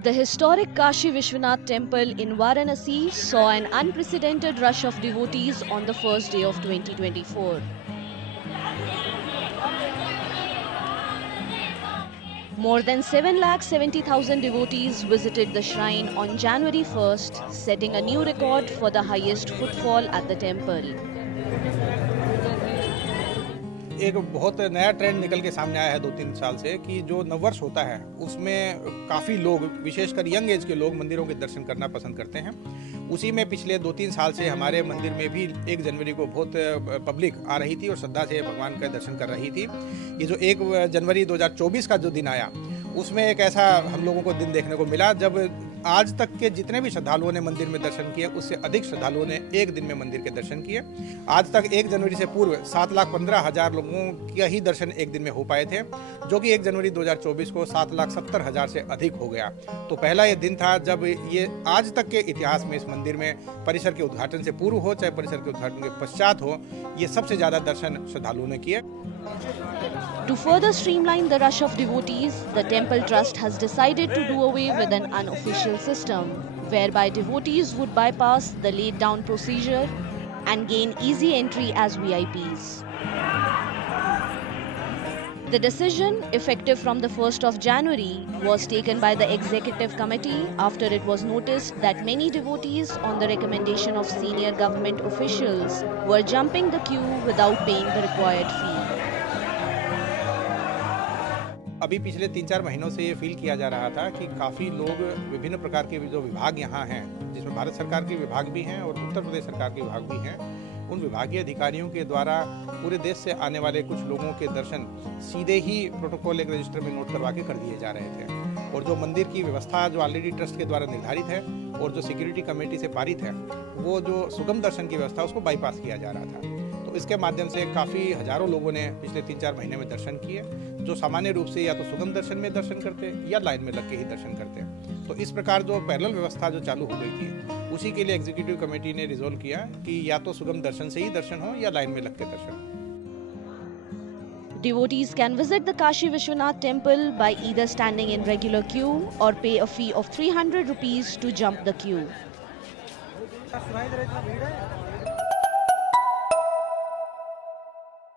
The historic Kashi Vishwanath temple in Varanasi saw an unprecedented rush of devotees on the first day of 2024. More than 7,70,000 devotees visited the shrine on January 1st, setting a new record for the highest footfall at the temple. एक बहुत नया trend निकल के सामने आया है 2-3 साल से कि जो नववर्ष होता है उसमें काफ़ी लोग, विशेषकर यंग एज के लोग, मंदिरों के दर्शन करना पसंद करते हैं। उसी में पिछले 2-3 साल से हमारे मंदिर में भी 1 जनवरी को बहुत पब्लिक आ रही थी और श्रद्धा से भगवान का दर्शन कर रही थी। ये जो 1 जनवरी 2024 का जो दिन आया, उसमें एक ऐसा हम लोगों को दिन देखने को मिला जब आज तक के जितने भी श्रद्धालुओं ने मंदिर में दर्शन किए, उससे अधिक श्रद्धालुओं ने एक दिन में मंदिर के दर्शन किए। आज तक 1 जनवरी से पूर्व 7,15,000 लोगों के ही दर्शन एक दिन में हो पाए थे, जो कि 1 जनवरी 2024 को 7,70,000 से अधिक हो गया। तो पहला ये दिन था जब ये आज तक के इतिहास में इस मंदिर में परिसर के उद्घाटन से पूर्व हो चाहे परिसर के उद्घाटन के पश्चात हो, ये सबसे ज़्यादा दर्शन श्रद्धालुओं ने किए। To further streamline the rush of devotees, the temple trust has decided to do away with an unofficial system, whereby devotees would bypass the laid-down procedure and gain easy entry as VIPs. The decision, effective from the 1st of January, was taken by the executive committee after it was noticed that many devotees, on the recommendation of senior government officials, were jumping the queue without paying the required fee. अभी पिछले 3-4 महीनों से ये feel किया जा रहा था कि काफ़ी लोग, विभिन्न प्रकार के जो विभाग यहाँ हैं, जिसमें भारत सरकार के विभाग भी हैं और उत्तर प्रदेश सरकार के विभाग भी हैं, उन विभागीय अधिकारियों के द्वारा पूरे देश से आने वाले कुछ लोगों के दर्शन सीधे ही प्रोटोकॉल एक रजिस्टर में नोट करवा के कर दिए जा रहे थे। और जो मंदिर की व्यवस्था जो ऑलरेडी ट्रस्ट के द्वारा निर्धारित है और जो सिक्योरिटी कमेटी से पारित है, वो जो सुगम दर्शन की व्यवस्था, उसको बाईपास किया जा रहा था। तो इसके माध्यम से काफ़ी हज़ारों लोगों ने पिछले 3-4 महीने में दर्शन किए, जो सामान्य रूप से या तो सुगम दर्शन में दर्शन करते या लाइन में लग के ही दर्शन करते। तो इस प्रकार जो पैरेलल व्यवस्था जो चालू हो गई थी, उसी के लिए एग्जीक्यूटिव कमेटी ने रिजोल्व किया कि या तो सुगम दर्शन से ही दर्शन हो या लाइन में लग के दर्शन। Devotees can visit the Kashi Vishwanath temple by either standing in regular queue or pay a fee of 300 rupees to jump the queue.